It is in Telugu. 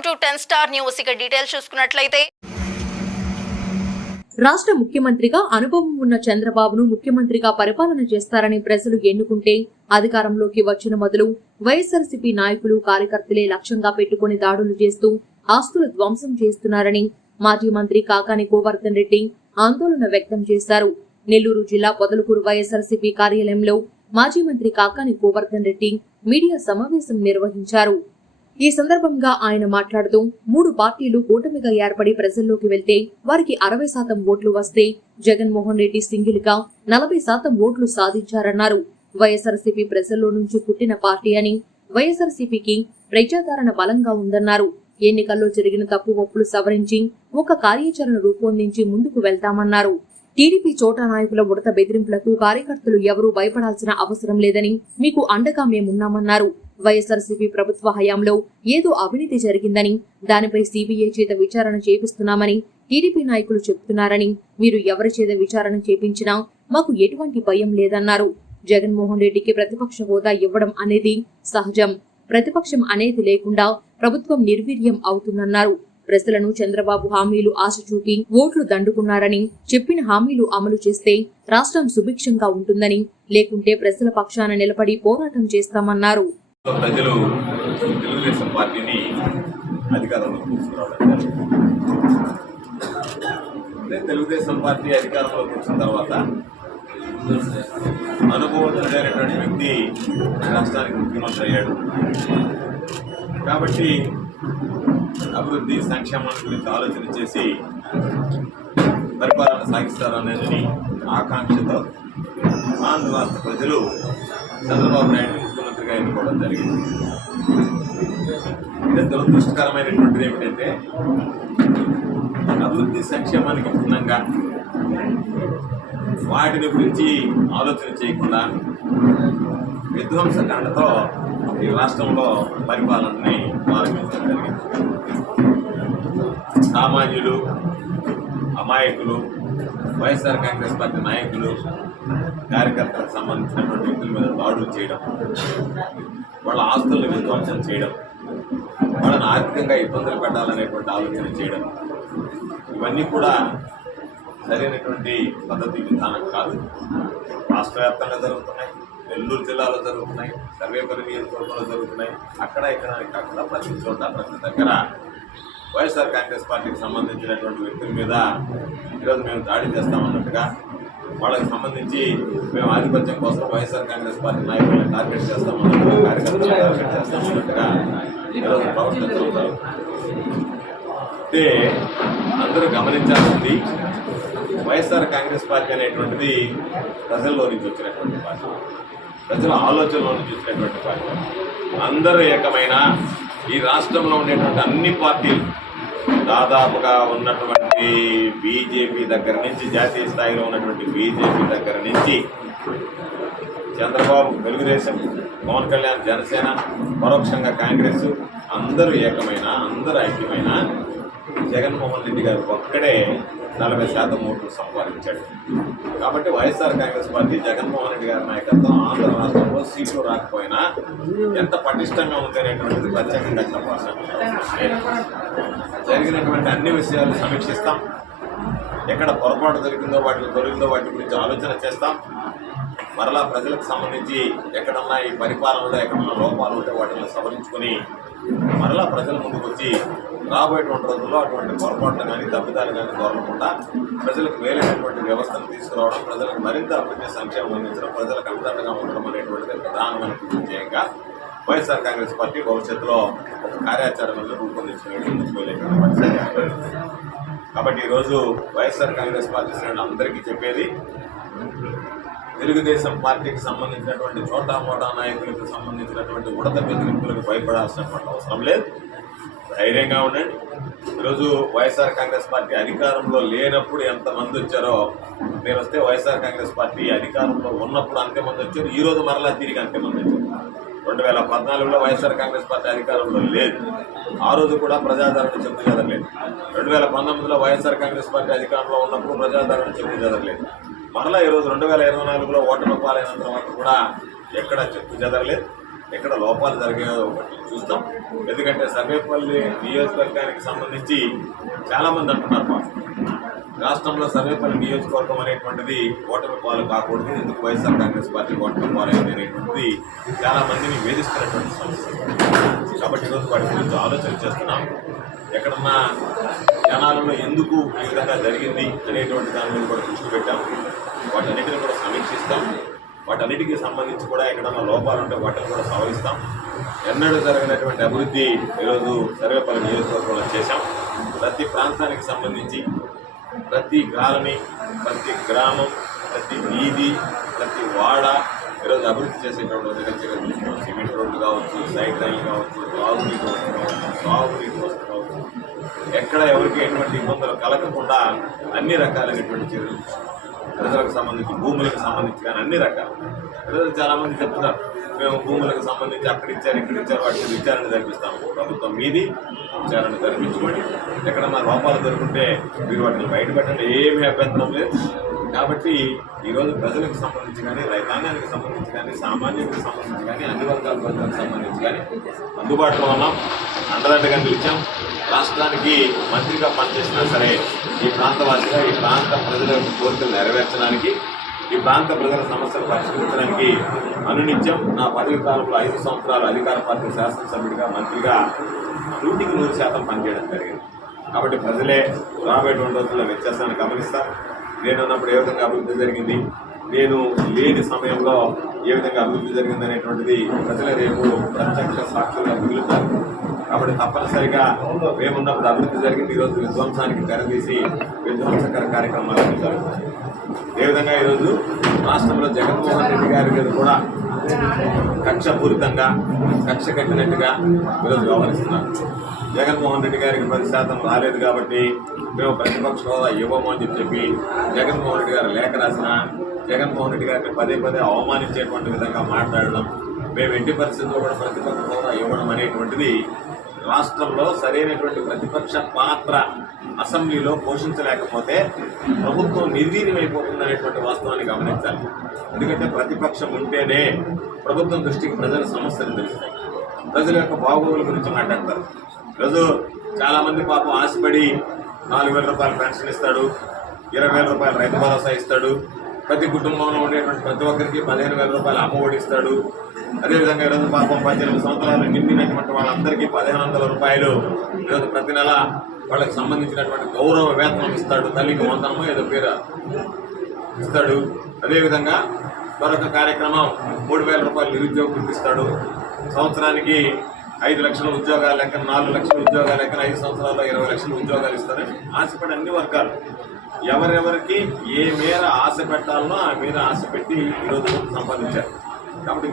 Welcome to 10 star news. ఇక డీటెయిల్స్ చూసుకున్నట్లయితే రాష్ట్ర ముఖ్యమంత్రిగా అనుభవం ఉన్న చంద్రబాబును ముఖ్యమంత్రిగా పరిపాలన చేస్తారని ప్రజలు ఎన్నుకుంటే అధికారంలోకి వచ్చిన మొదలు వైఎస్ఆర్సీపీ నాయకులు కార్యకర్తలే లక్ష్యంగా పెట్టుకుని దాడులు చేస్తూ ఆస్తులు ధ్వంసం చేస్తున్నారని మాజీ మంత్రి కాకాని గోవర్ధన్ రెడ్డి ఆందోళన వ్యక్తం చేశారు. నెల్లూరు జిల్లా పొదలకూరు వైఎస్ఆర్సీపీ కార్యాలయంలో మాజీ మంత్రి కాకాని గోవర్ధన్ రెడ్డి మీడియా సమావేశం నిర్వహించారు. ఈ సందర్భంగా ఆయన మాట్లాడుతూ 3 పార్టీలు కూటమిగా ఏర్పడి ప్రజల్లోకి వెళ్తే వారికి 60% ఓట్లు వస్తే జగన్మోహన్ రెడ్డి సింగిల్ గా 40% ఓట్లు సాధించారన్నారు. వైఎస్ఆర్సీపీ ప్రజల్లో నుంచి పుట్టిన పార్టీ అని వైఎస్ఆర్సీపీకి ప్రజాదరణ బలంగా ఉందన్నారు. ఎన్నికల్లో జరిగిన తప్పు ఒప్పులు సవరించి ఒక కార్యాచరణ రూపొందించి ముందుకు వెళ్తామన్నారు. టీడీపీ చోటా నాయకుల ఉడత బెదిరింపులకు కార్యకర్తలు ఎవరూ భయపడాల్సిన అవసరం లేదని మీకు అండగా మేమున్నామన్నారు. వైఎస్ఆర్సీపీ ప్రభుత్వ హయాంలో ఏదో అవినీతి జరిగిందని దానిపై సీబీఐ చేత విచారణ చేపిస్తున్నామని టీడీపీ నాయకులు చెబుతున్నారని, మీరు ఎవరి చేత విచారణ చేపించినా మాకు ఎటువంటి భయం లేదన్నారు. జగన్మోహన్ రెడ్డికి ప్రతిపక్ష హోదా ఇవ్వడం అనేది సహజం. ప్రతిపక్షం అనేది లేకుండా ప్రభుత్వం నిర్వీర్యం అవుతుందన్నారు. ప్రజలను చంద్రబాబు హామీలు ఆశ చూపి ఓట్లు దండుకున్నారని, చెప్పిన హామీలు అమలు చేస్తే రాష్ట్రం సుభిక్షంగా ఉంటుందని, లేకుంటే ప్రజల పక్షాన నిలబడి పోరాటం చేస్తామన్నారు. ప్రజలు తెలుగుదేశం పార్టీని అధికారంలోకి తీసుకురావడం తెలుగుదేశం పార్టీ అధికారంలోకి వచ్చిన తర్వాత అనుభవజ్ఞుడైనటువంటి వ్యక్తి రాష్ట్రానికి ముఖ్యమంత్రి అయ్యాడు. కాబట్టి అభివృద్ధి సంక్షేమం గురించి ఆలోచన చేసి పరిపాలన సాగిస్తారనేది ఆకాంక్షతో ఆంధ్ర రాష్ట్ర ప్రజలు చంద్రబాబు నాయుడు ముఖ్యమంత్రిగా ఎన్నుకోవడం జరిగింది. ఇదే దురదృష్టకరమైనటువంటిది ఏమిటంటే అభివృద్ధి సంక్షేమానికి భిన్నంగా వాటిని గురించి ఆలోచన చేయకుండా విధ్వంసకాండతో ఈ రాష్ట్రంలో పరిపాలనని ప్రారంభించడం జరిగింది. సామాన్యులు, అమాయకులు, వైఎస్ఆర్ కాంగ్రెస్ పార్టీ నాయకులు, కార్యకర్తలకు సంబంధించినటువంటి వ్యక్తుల మీద దాడులు చేయడం, వాళ్ళ ఆస్తులను విధ్వంసం చేయడం, వాళ్ళని ఆర్థికంగా ఇబ్బందులు పెట్టాలనేటువంటి ఆలోచన చేయడం, ఇవన్నీ కూడా సరైనటువంటి పద్ధతి విధానం కాదు. రాష్ట్ర వ్యాప్తంగా జరుగుతున్నాయి, నెల్లూరు జిల్లాలో జరుగుతున్నాయి, సర్వేపల్లి నియోజకవర్గంలో జరుగుతున్నాయి. అక్కడ ఇక్కడ కాకుండా ప్రతి చోట ప్రతి దగ్గర వైఎస్ఆర్ కాంగ్రెస్ పార్టీకి సంబంధించినటువంటి వ్యక్తుల మీద ఈరోజు మేము దాడి చేస్తామన్నట్టుగా, వాళ్ళకి సంబంధించి మేము ఆధిపత్యం కోసం వైఎస్ఆర్ కాంగ్రెస్ పార్టీ నాయకులను టార్గెట్ చేస్తామన్నట్టుగా, కార్యకర్తలను టార్గెట్ చేస్తామన్నట్టుగా ఈరోజు ప్రవర్తించగలుగుతారు. అంటే అందరూ గమనించాల్సింది, వైఎస్ఆర్ కాంగ్రెస్ పార్టీ అనేటువంటిది ప్రజల్లో నుంచి వచ్చినటువంటి పార్టీ, ప్రజల ఆలోచనలో నుంచి వచ్చినటువంటి పార్టీ. అందరూ ఏకమైన ఈ రాష్ట్రంలో ఉండేటువంటి అన్ని పార్టీలు దాదాపుగా ఉన్నటువంటి బీజేపీ దగ్గర నుంచి, జాతీయ స్థాయిలో ఉన్నటువంటి బీజేపీ దగ్గర నుంచి, చంద్రబాబు తెలుగుదేశం, పవన్ కళ్యాణ్ జనసేన, పరోక్షంగా కాంగ్రెస్, అందరూ ఏకమైన, అందరూ ఐక్యమైన జగన్మోహన్ రెడ్డి గారు ఒక్కడే 40% ఓట్లు సంపాదించాడు. కాబట్టి వైఎస్ఆర్ కాంగ్రెస్ పార్టీ జగన్మోహన్ రెడ్డి గారి నాయకత్వం ఆంధ్ర రాష్ట్రంలో సీట్లు రాకపోయినా ఎంత పటిష్టంగా ఉందనేటువంటిది ప్రత్యేకంగా చెప్పాల్సిన జరిగినటువంటి అన్ని విషయాలు సమీక్షిస్తాం. ఎక్కడ పొరపాటు జరిగిందో వాటి గురించి ఆలోచన చేస్తాం. మరలా ప్రజలకు సంబంధించి ఎక్కడన్నా ఈ పరిపాలనలో ఎక్కడన్నా లోపాలు ఉంటే వాటిని సవరించుకొని మరలా ప్రజల ముందుకు వచ్చి రాబోయేటువంటి రోజుల్లో అటువంటి పొరపాట్లు కానీ తప్పిదాలు కానీ దొరకకుండా ప్రజలకు మేలైనటువంటి వ్యవస్థను తీసుకురావడం, ప్రజలకు మరింత అభివృద్ధి సంక్షేమం అందించడం, ప్రజలకు అంతటగా ఉండడం అనేటువంటిది ప్రధానమైనటువంటి ధ్యేయంగా వైఎస్ఆర్ కాంగ్రెస్ పార్టీ భవిష్యత్తులో ఒక కార్యాచరణను రూపొందించినట్టు ముందుకు. కాబట్టి ఈరోజు వైఎస్ఆర్ కాంగ్రెస్ పార్టీ శ్రేణులు అందరికీ చెప్పేది, తెలుగుదేశం పార్టీకి సంబంధించినటువంటి చోటా మోటా నాయకులకు సంబంధించినటువంటి ఉడత బెదిరింపులకు భయపడాల్సినటువంటి అవసరం లేదు. ధైర్యంగా ఉండండి. ఈరోజు వైఎస్ఆర్ కాంగ్రెస్ పార్టీ అధికారంలో లేనప్పుడు ఎంతమంది వచ్చారో, మీరు వస్తే వైఎస్ఆర్ కాంగ్రెస్ పార్టీ అధికారంలో ఉన్నప్పుడు అంతమంది వచ్చారు. ఈరోజు మరలా తిరిగి అంతమంది వచ్చారు. 2014లో వైఎస్ఆర్ కాంగ్రెస్ పార్టీ అధికారంలో లేదు, ఆ రోజు కూడా ప్రజాదరణ చెందు జరగలేదు. 2019లో వైఎస్ఆర్ కాంగ్రెస్ పార్టీ అధికారంలో ఉన్నప్పుడు ప్రజాదరణ చెందు జరగలేదు. మరలా ఈరోజు 2024లో ఓటమి పాలైన తర్వాత కూడా ఎక్కడ చెక్కు చెదరలేదు. ఎక్కడ లోపాలు జరిగాయో ఒకటి చూస్తాం. ఎందుకంటే సర్వేపల్లి నియోజకవర్గానికి సంబంధించి చాలా మంది అంటున్నారు రాష్ట్రంలో సర్వేపల్లి నియోజకవర్గం అనేటువంటిది ఓటమి పాలు కాకూడదు, ఎందుకు వైఎస్ఆర్ కాంగ్రెస్ పార్టీ ఓటమి పాలు అయింది అనేటువంటిది చాలా మందిని వేధిస్తున్నటువంటి సమస్య. కాబట్టి ఈరోజు వాటి గురించి ఆలోచన చేస్తున్నాం. ఎక్కడన్నా జనాలలో ఎందుకు ఈ విధంగా జరిగింది అనేటువంటి దాని మీద కూడా దృష్టి పెట్టాం. వాటన్నిటిని కూడా సమీక్షిస్తాం. వాటన్నిటికీ సంబంధించి కూడా ఎక్కడన్నా లోపాలు ఉంటే వాటిని కూడా సవరిస్తాం. ఎన్నడూ జరగనటువంటి అభివృద్ధి ఈరోజు సర్వేపల్లి నియోజకవర్గంలో చేశాం. ప్రతి ప్రాంతానికి సంబంధించి ప్రతి కాలనీ, ప్రతి గ్రామం, ప్రతి వీధి, ప్రతి వాడ ఈరోజు అభివృద్ధి చేసేటువంటి విధంగా సిమెంట్ రోడ్లు కావచ్చు, సైడ్ లైన్లు కావచ్చు, తాగునీటి వస్తు కావచ్చు, సాగునీటి వస్తు కావచ్చు, ఎక్కడ ఎవరికి ఎటువంటి ఇబ్బందులు కలగకుండా అన్ని రకాలైనటువంటి చర్యలు ప్రజలకు సంబంధించి, భూములకు సంబంధించి కానీ అన్ని రకాలు. ఈరోజు చాలా మంది చెప్తున్నారు మేము భూములకు సంబంధించి అక్కడ ఇచ్చారు ఇక్కడ ఇచ్చారు వాటి విచారణ జరిపిస్తాము. ప్రభుత్వం మీది విచారణ జరిపించుకోండి. ఎక్కడన్నా లోపాలు దొరుకుంటే మీరు వాటిని బయటపెట్టండి, ఏమీ అభ్యంతరం లేదు. కాబట్టి ఈరోజు ప్రజలకు సంబంధించి కానీ, రైతాంగానికి సంబంధించి కానీ, సామాన్యులకు సంబంధించి కానీ, అన్ని వర్గాల ప్రజలకు సంబంధించి కానీ అందుబాటులో ఉన్నాం. అండదండగా నిలిచాం. రాష్ట్రానికి మంత్రిగా పనిచేసినా సరే ఈ ప్రాంతవాసిగా ఈ ప్రాంత ప్రజల కోరికలు నెరవేర్చడానికి, ఈ ప్రాంత ప్రజల సమస్యలు పరిష్కరించడానికి అనునిత్యం నా పదవి కాలంలో 5 సంవత్సరాలు అధికార పార్టీ శాసనసభ్యుడిగా, మంత్రిగా 100% పనిచేయడం జరిగింది. కాబట్టి ప్రజలే రాబోయేటువంటి రోజుల్లో వ్యత్యాసాన్ని గమనిస్తారు. నేనున్నప్పుడు ఏ విధంగా అభివృద్ధి జరిగింది, నేను లేని సమయంలో ఏ విధంగా అభివృద్ధి జరిగింది అనేటువంటిది ప్రజలే రేపు ప్రత్యక్ష సాక్షులుగా మిగులుతారు. కాబట్టి తప్పనిసరిగా మేమున్నప్పుడు అభివృద్ధి జరిగింది. ఈరోజు విధ్వంసానికి తెరదీసి విధ్వంసకర కార్యక్రమాలు జరుగుతాయి. అదేవిధంగా ఈరోజు రాష్ట్రంలో జగన్మోహన్ రెడ్డి గారి మీద కూడా కక్షపూరితంగా, కక్ష కట్టినట్టుగా ఈరోజు వ్యవహరిస్తున్నారు. జగన్మోహన్ రెడ్డి గారికి 10% రాలేదు కాబట్టి మేము ప్రతిపక్ష హోదా ఇవ్వము అని చెప్పి జగన్మోహన్ రెడ్డి గారు లేఖ రాసిన, జగన్మోహన్ రెడ్డి గారిని పదే పదే అవమానించేటువంటి విధంగా మాట్లాడడం, మేము ఎట్టి పరిస్థితుల్లో కూడా ప్రతిపక్ష హోదా ఇవ్వడం అనేటువంటిది రాష్ట్రంలో సరైనటువంటి ప్రతిపక్ష పాత్ర అసెంబ్లీలో పోషించలేకపోతే ప్రభుత్వం నిర్వీర్యమైపోతుందనేటువంటి వాస్తవాన్ని గమనించాలి. ఎందుకంటే ప్రతిపక్షం ఉంటేనే ప్రభుత్వం దృష్టికి ప్రజల సమస్యలు తెలుస్తాయి, ప్రజల యొక్క బాగోగుల గురించి మాట్లాడతారు. ఈరోజు చాలా మంది పాపం ఆశపడి 4,000 రూపాయలు పెన్షన్ ఇస్తాడు, 20,000 రూపాయలు రైతు భరోసా ఇస్తాడు, ప్రతి కుటుంబంలో ఉండేటువంటి ప్రతి ఒక్కరికి 15,000 రూపాయలు అమ్మఒడి ఇస్తాడు. అదేవిధంగా ఈరోజు పాపం 18 సంవత్సరాలు నిండినటువంటి వాళ్ళందరికీ 1,500 రూపాయలు ఈరోజు ప్రతి నెల వాళ్ళకి సంబంధించినటువంటి గౌరవ వేతనం ఇస్తాడు. తల్లికి వందనమో ఏదో పేరు ఇస్తాడు. అదేవిధంగా మరొక కార్యక్రమం 3,000 రూపాయలు నిరుద్యోగ వృత్తి ఇస్తాడు. సంవత్సరానికి 5 లక్షల ఉద్యోగాలు లెక్క, 4 లక్షల ఉద్యోగాలు లెక్కన 5 సంవత్సరాల్లో 20 లక్షల ఉద్యోగాలు ఇస్తారని ఆశపడి అన్ని వర్గాలు ఎవరెవరికి ఏ మేర ఆశ పెట్టాలనో ఆ మేర ఆశ పెట్టి ఈరోజు సంపాదించారు. కాబట్టి